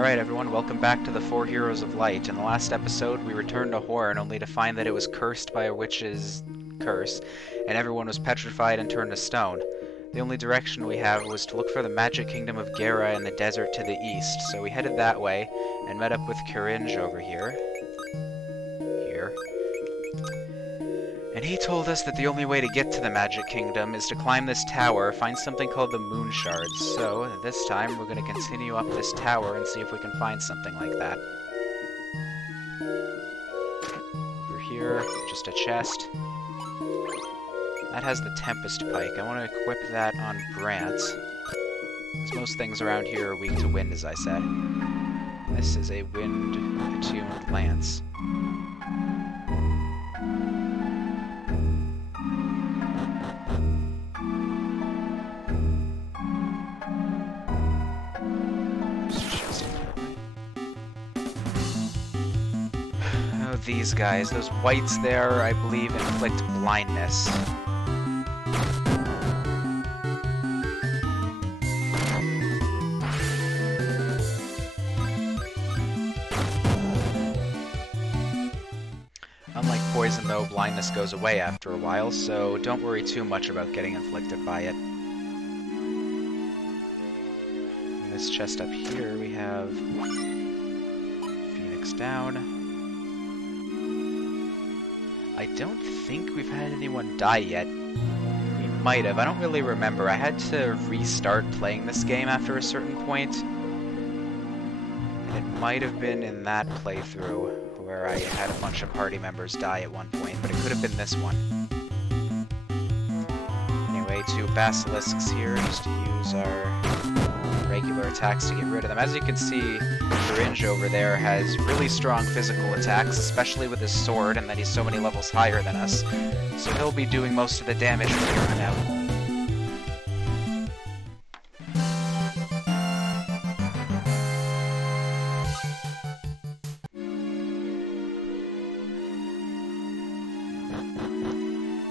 Alright everyone, welcome back to the Four Heroes of Light. In the last episode, we returned to Horn only to find that it was cursed by a witch's curse, and everyone was petrified and turned to stone. The only direction we have was to look for the magic kingdom of Gera in the desert to the east, so we headed that way, and met up with Coringe over here. And he told us that the only way to get to the Magic Kingdom is to climb this tower, find something called the Moon Shards. So, this time, we're going to continue up this tower and see if we can find something like that. Over here, just a chest. That has the Tempest Pike. I want to equip that on Brant, because most things around here are weak to wind, as I said. This is a wind-attuned lance. These guys. Those whites there, I believe, inflict blindness. Unlike poison, though, blindness goes away after a while, so don't worry too much about getting inflicted by it. In this chest up here, we have Phoenix Down. I don't think we've had anyone die yet. We might have. I don't really remember. I had to restart playing this game after a certain point. And it might have been in that playthrough where I had a bunch of party members die at one point, but it could have been this one. Anyway, 2 basilisks here just to use our regular attacks to get rid of them. As you can see, Coringe over there has really strong physical attacks, especially with his sword, and that he's so many levels higher than us. So he'll be doing most of the damage from here on out.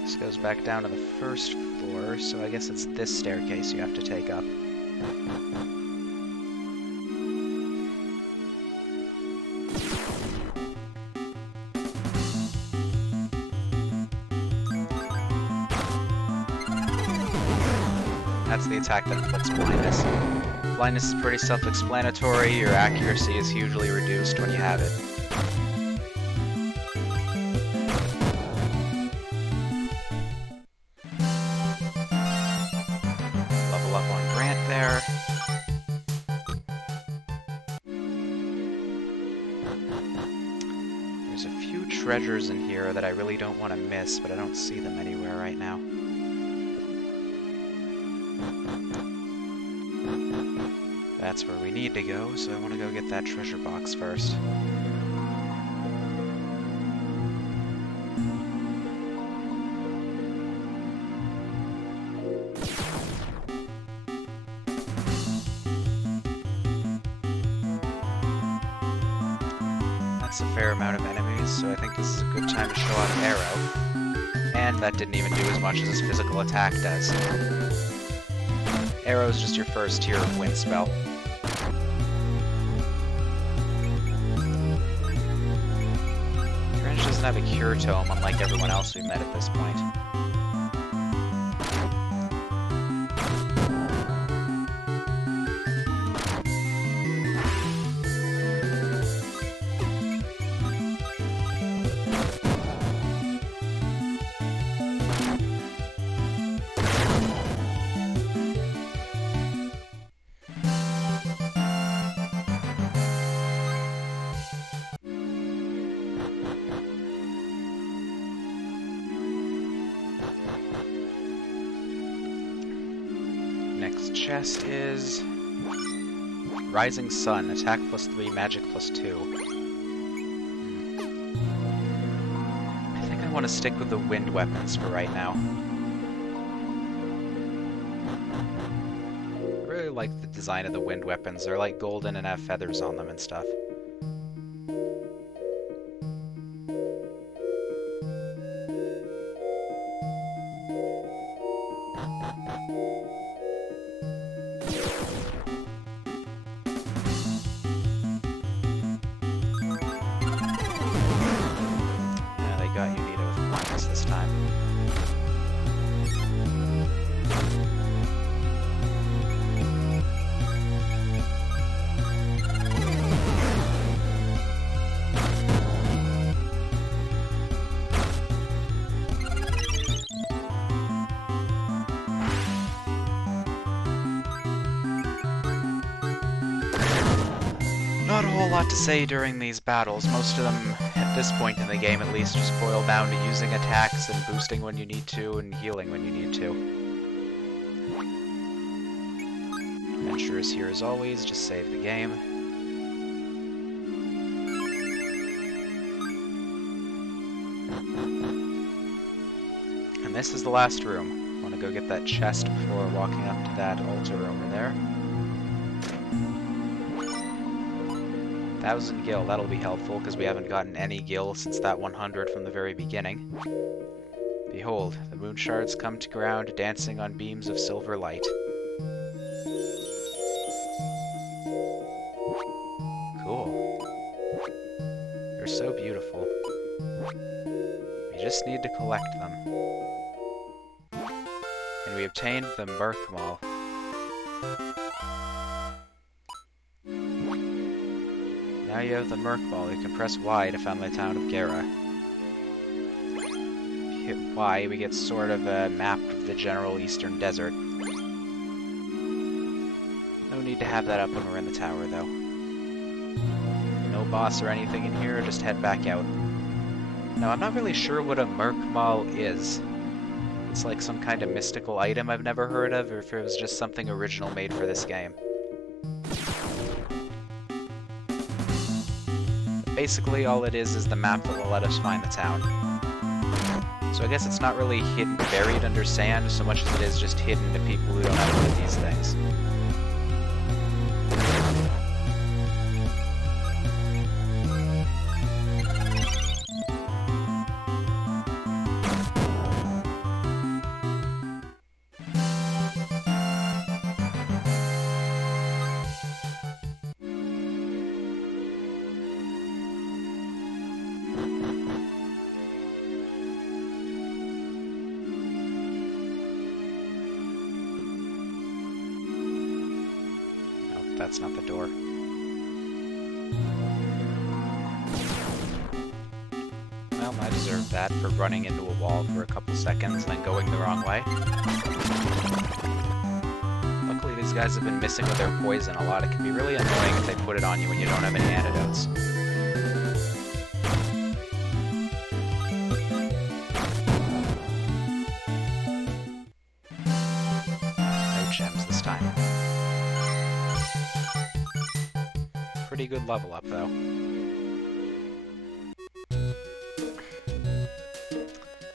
This goes back down to the first floor, so I guess it's this staircase you have to take up. That's the attack that inflicts blindness. Blindness is pretty self-explanatory. Your accuracy is hugely reduced when you have it. Level up on Brant there. There's a few treasures in here that I really don't want to miss, but I don't see them anywhere right now. That's where we need to go, so I want to go get that treasure box first. That's a fair amount of enemies, so I think this is a good time to show off Arrow. And that didn't even do as much as his physical attack does. Arrow is just your first tier of wind spell. Coringe doesn't have a cure tome, unlike everyone else we've met at this point. Next chest is Rising Sun, attack +3, magic +2. I think I want to stick with the wind weapons for right now. I really like the design of the wind weapons. They're like golden and have feathers on them and stuff. time. Not a whole lot to say during these battles. Most of them, at this point in the game at least, just boil down to using attacks and boosting when you need to and healing when you need to. Adventure is here as always, just save the game. And this is the last room. I want to go get that chest before walking up to that altar over there. 1,000 gil, that'll be helpful, because we haven't gotten any gil since that 100 from the very beginning. Behold, the moon shards come to ground, dancing on beams of silver light. Cool. They're so beautiful. We just need to collect them. And we obtained the Merkmal. Now you have the Merkmal. You can press Y to found the town of Gera. Hit Y, we get sort of a map of the general eastern desert. No need to have that up when we're in the tower, though. No boss or anything in here, just head back out. Now, I'm not really sure what a Merkmal is. It's like some kind of mystical item I've never heard of, or if it was just something original made for this game. Basically, all it is the map that will let us find the town. So I guess it's not really hidden, buried under sand, so much as it is just hidden to people who don't know about these things. That's not the door. Well, I deserve that for running into a wall for a couple seconds, then going the wrong way. Luckily, these guys have been missing with their poison a lot. It can be really annoying if they put it on you when you don't have any antidotes. No gems this time. Pretty good level up, though.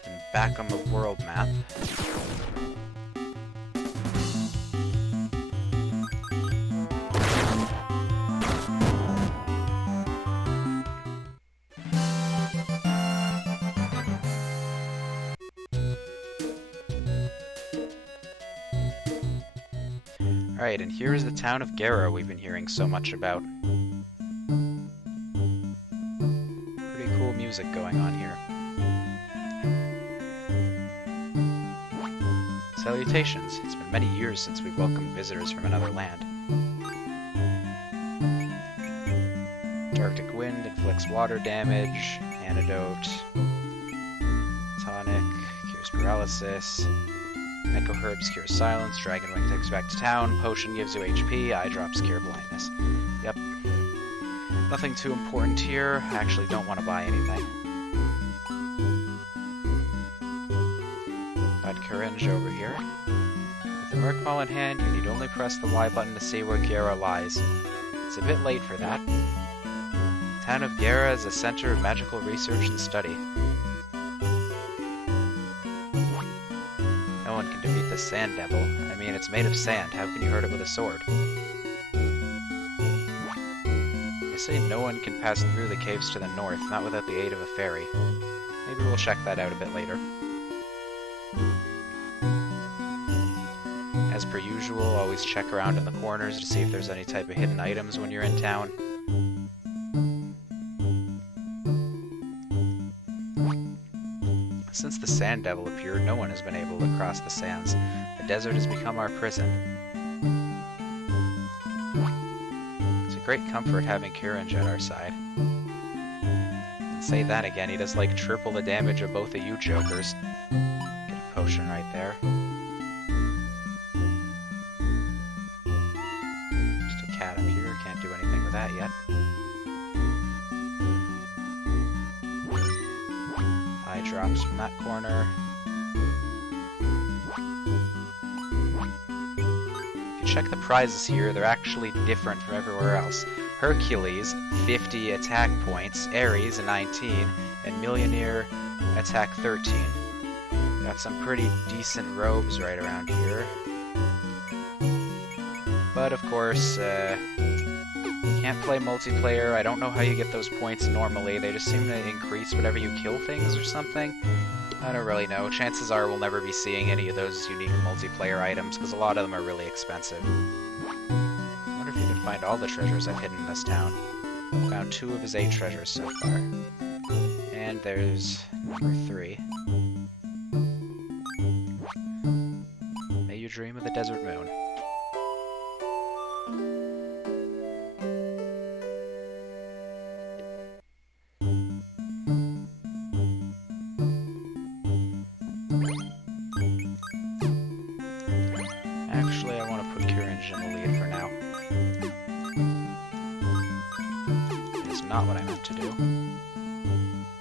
And back on the world map. Alright, and here is the town of Gera we've been hearing so much about. Pretty cool music going on here. Salutations. It's been many years since we've welcomed visitors from another land. Arctic wind inflicts water damage. Antidote. Tonic. Cures paralysis. Echo Herbs cures silence, Dragon Wing takes you back to town, Potion gives you HP, Eye Drops cure blindness. Yep. Nothing too important here. I actually don't want to buy anything. Got Coringe over here. With the Merkmal in hand, you need only press the Y button to see where Gera lies. It's a bit late for that. The town of Gera is a center of magical research and study. No one can defeat the Sand Devil. I mean, it's made of sand. How can you hurt it with a sword? They say no one can pass through the caves to the north, not without the aid of a ferry. Maybe we'll check that out a bit later. As per usual, always check around in the corners to see if there's any type of hidden items when you're in town. Since the Sand Devil appeared, no one has been able to cross the sands. The desert has become our prison. It's a great comfort having Kirinj at our side. And say that again, he does like triple the damage of both of you jokers. Get a potion right there. Just a cat up here, can't do anything with that yet. Eye drops from that corner. Check the prizes here, they're actually different from everywhere else. Hercules, 50 attack points, Ares, 19, and Millionaire, attack 13. Got some pretty decent robes right around here. But of course, can't play multiplayer. I don't know how you get those points normally. They just seem to increase whenever you kill things or something. I don't really know. Chances are we'll never be seeing any of those unique multiplayer items, because a lot of them are really expensive. I wonder if you can find all the treasures I've hidden in this town. Found 2 of his 8 treasures so far. And there's number 3. May you dream of the desert moon. Actually, I want to put Kirinj in the lead for now. It is not what I meant to do.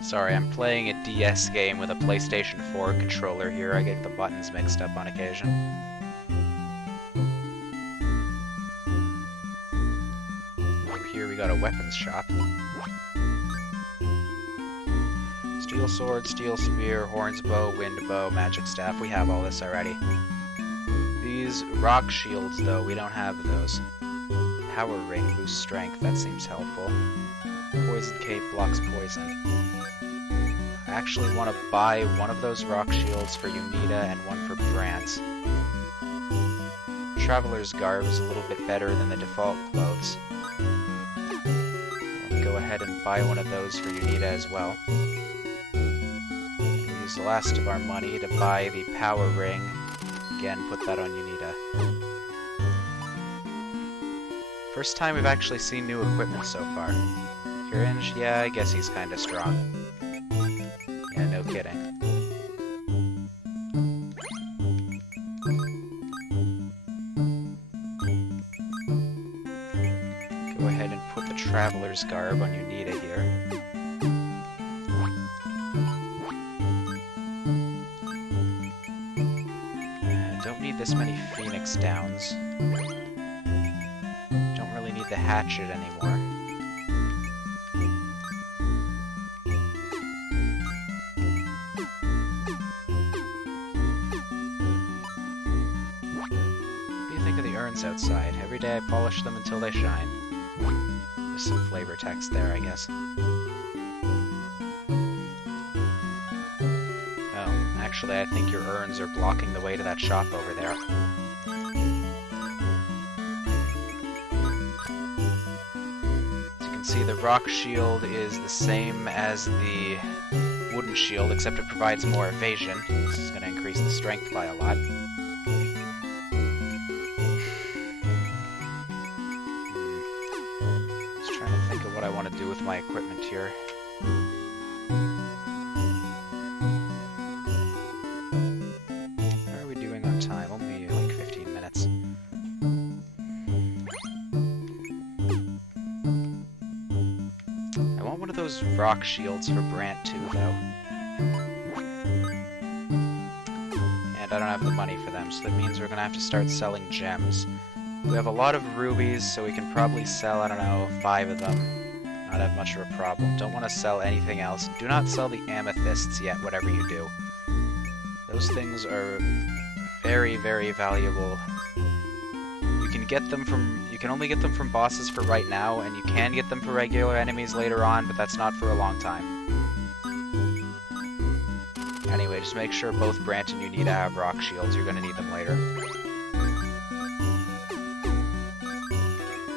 Sorry, I'm playing a DS game with a PlayStation 4 controller here. I get the buttons mixed up on occasion. Over here we got a weapons shop. Steel sword, steel spear, horns bow, wind bow, magic staff. We have all this already. These rock shields, though, we don't have those. Power ring boosts strength, that seems helpful. Poison cape blocks poison. I actually want to buy one of those rock shields for Unita and one for Brant. Traveler's garb is a little bit better than the default clothes. I'll go ahead and buy one of those for Unita as well. We'll use the last of our money to buy the power ring. Again, put that on Unita. First time we've actually seen new equipment so far. Kirinj, yeah, I guess he's kinda strong. Yeah, no kidding. Go ahead and put the Traveler's Garb on Unita here. Don't need this many Phoenix Downs. Don't really need the hatchet anymore. What do you think of the urns outside? Every day I polish them until they shine. There's some flavor text there, I guess. Actually, I think your urns are blocking the way to that shop over there. As you can see, the rock shield is the same as the wooden shield, except it provides more evasion. This is going to increase the strength by a lot. Just trying to think of what I want to do with my equipment here. Rock shields for Brant too, though. And I don't have the money for them, so that means we're gonna have to start selling gems. We have a lot of rubies, so we can probably sell, I don't know, 5 of them. Not have much of a problem. Don't want to sell anything else. Do not sell the amethysts yet, whatever you do. Those things are very, very valuable. You can only get them from bosses for right now, and you can get them for regular enemies later on, but that's not for a long time. Anyway, just make sure both Brant and Unita have rock shields. You're gonna need them later.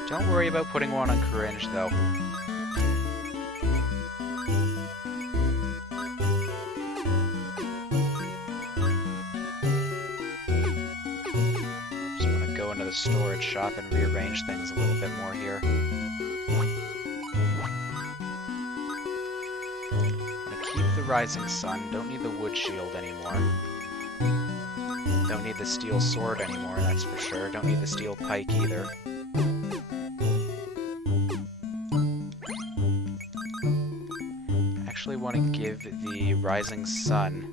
Don't worry about putting one on Kirinj, though. storage shop and rearrange things a little bit more here. I'm gonna keep the Rising Sun. Don't need the wood shield anymore. Don't need the steel sword anymore, that's for sure. Don't need the steel pike either. I actually want to give the Rising Sun...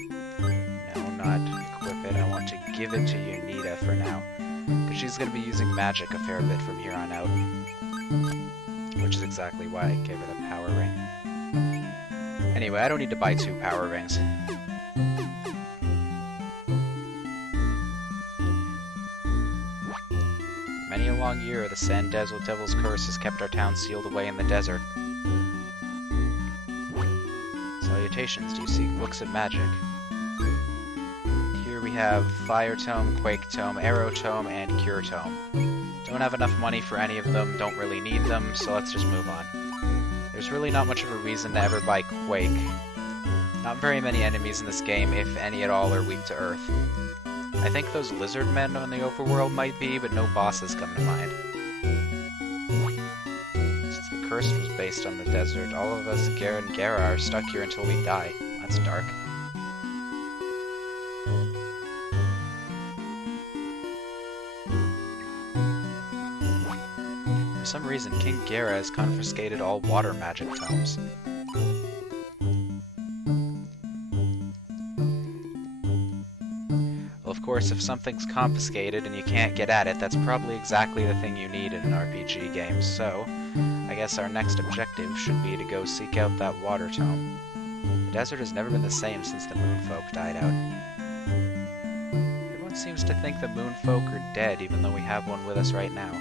No, not equip it. I want to give it to Unita for now. Because she's going to be using magic a fair bit from here on out. Which is exactly why I gave her the power ring. Anyway, I don't need to buy 2 power rings. Many a long year, the Sand Devil's curse has kept our town sealed away in the desert. Salutations, do you seek books of magic? Here we have Fire Tome, Quake Tome, Arrow Tome, and Cure Tome. Don't have enough money for any of them, don't really need them, so let's just move on. There's really not much of a reason to ever buy Quake. Not very many enemies in this game, if any at all, are weak to Earth. I think those lizard men on the overworld might be, but no bosses come to mind. Since the curse was based on the desert, all of us, Gera and Gera, are stuck here until we die. That's dark. For some reason, King Gera has confiscated all water magic tomes. Of course, if something's confiscated and you can't get at it, that's probably exactly the thing you need in an RPG game, so I guess our next objective should be to go seek out that water tome. The desert has never been the same since the moonfolk died out. Everyone seems to think the moonfolk are dead, even though we have one with us right now.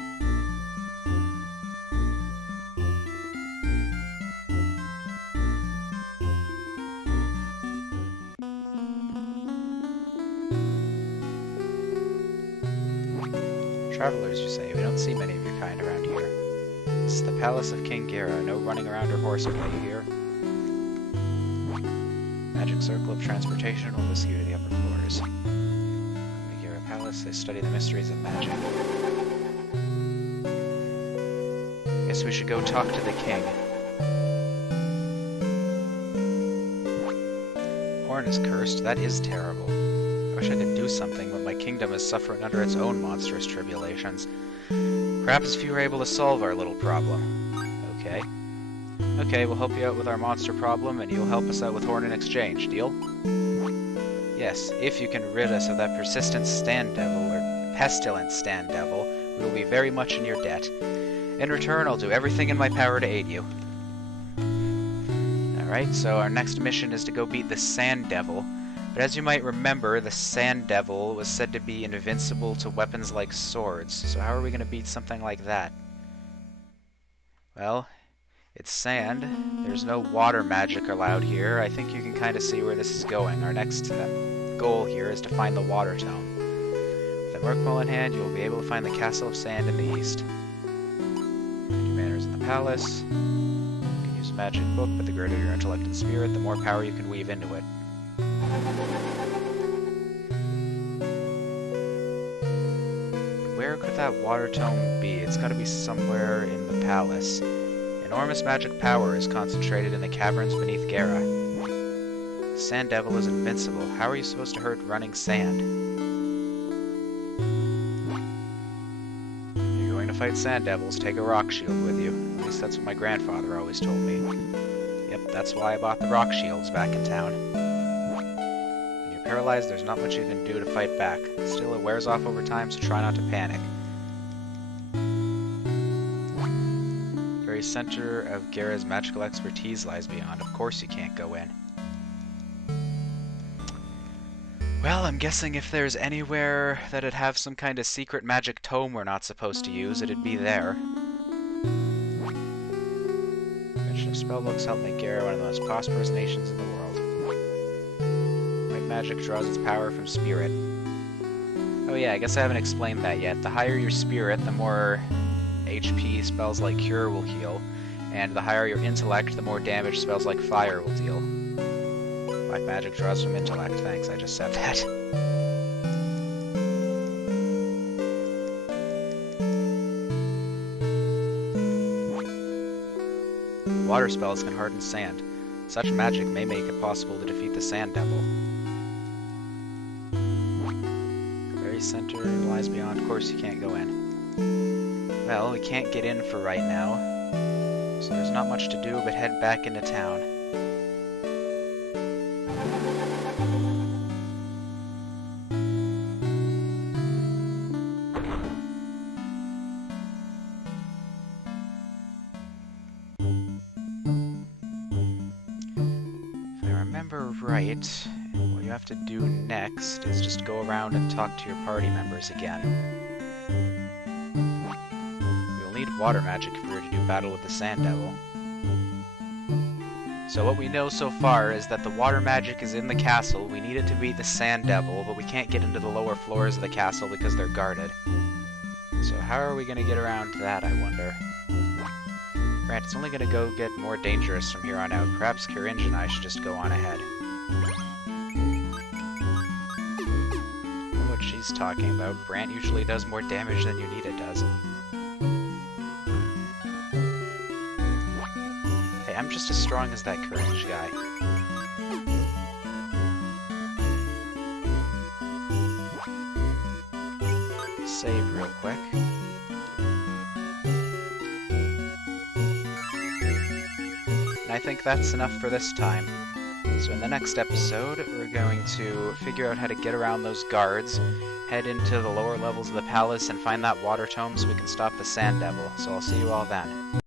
Travelers, you say? We don't see many of your kind around here. This is the palace of King Gera. No running around her horse play here. Magic circle of transportation will whisk you to the upper floors. In the Gera Palace, they study the mysteries of magic. Guess we should go talk to the king. Horn is cursed. That is terrible. I wish I could do something, but my kingdom is suffering under its own monstrous tribulations. Perhaps if you were able to solve our little problem. Okay. Okay, we'll help you out with our monster problem, and you'll help us out with Horn in exchange. Deal? Yes, if you can rid us of that persistent stand devil, or pestilent stand devil, we will be very much in your debt. In return, I'll do everything in my power to aid you. Alright, so our next mission is to go beat the Sand Devil. But as you might remember, the Sand Devil was said to be invincible to weapons like swords, so how are we going to beat something like that? Well, it's sand. There's no water magic allowed here. I think you can kind of see where this is going. Our next goal here is to find the water tome. With a Merkmail in hand, you will be able to find the Castle of Sand in the east. Find your manners in the palace. You can use a magic book, but the greater your intellect and spirit, the more power you can weave into it. Where could that water tome be? It's got to be somewhere in the palace. Enormous magic power is concentrated in the caverns beneath Gera. The Sand Devil is invincible. How are you supposed to hurt running sand? If you're going to fight Sand Devils, take a rock shield with you. At least that's what my grandfather always told me. Yep, that's why I bought the rock shields back in town. Paralyzed, there's not much you can do to fight back. Still, it wears off over time, so try not to panic. The very center of Gera's magical expertise lies beyond. Of course you can't go in. Well, I'm guessing if there's anywhere that'd have some kind of secret magic tome we're not supposed to use, it'd be there. Mention of spellbooks help make Gera one of the most prosperous nations in the world. Magic draws its power from spirit. Oh yeah, I guess I haven't explained that yet. The higher your spirit, the more HP spells like Cure will heal, and the higher your intellect, the more damage spells like Fire will deal. Black magic draws from intellect. Thanks, I just said that. Water spells can harden sand. Such magic may make it possible to defeat the Sand Devil. The very center lies beyond. Of course you can't go in. Well, we can't get in for right now, so there's not much to do but head back into town. Right, what you have to do next is just go around and talk to your party members again. You'll need water magic if you were to do battle with the Sand Devil. So what we know so far is that the water magic is in the castle. We need it to beat the Sand Devil, but we can't get into the lower floors of the castle because they're guarded. So how are we going to get around that, I wonder? Grant, it's only going to get more dangerous from here on out. Perhaps Kirinj and I should just go on ahead. I know what she's talking about. Brant usually does more damage than you need it does. Hey, I'm just as strong as that Kirinj guy. Save real quick. I think that's enough for this time. So in the next episode, we're going to figure out how to get around those guards, head into the lower levels of the palace, and find that water tome so we can stop the Sand Devil. So I'll see you all then.